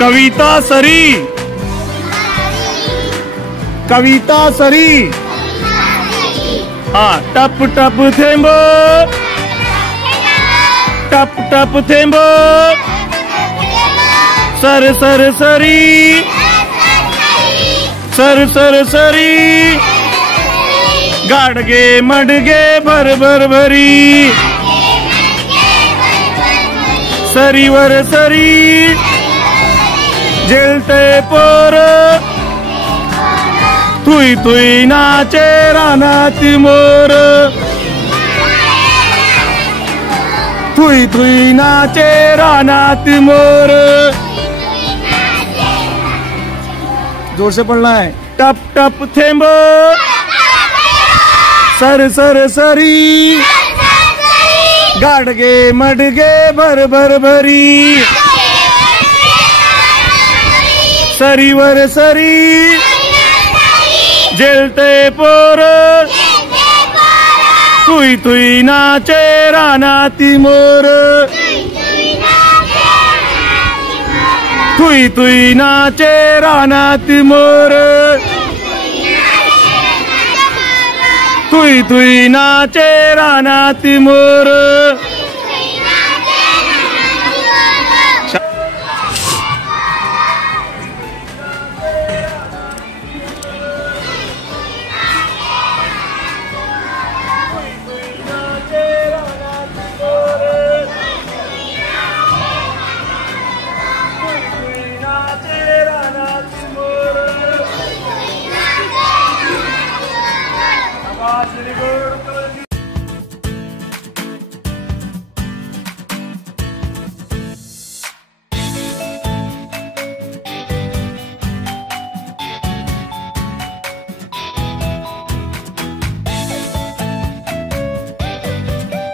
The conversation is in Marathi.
कविता सरी, कविता सरी। हाँ, टप टप थेंबो, टप टप थेंबो, सर सर सरी, सर सर सरी, गाडगे मडगे भर भर भरी, सरीवर सरी, जेलते पोर, थुई थुई नाचे रानाती मोर, थुई थुई नाचे रानाती मोर। जोर से पढ़ना है। टप टप थेंबो, सर सर सरी, गाडगे मडगे भर भर भरी, सरीवर सरी, जेलते पोर, थुई थुई नाचे रानाती मोर, थुई थुई नाचे रानाती मोर, थुई थुई नाचे रानाती मोर। Very good.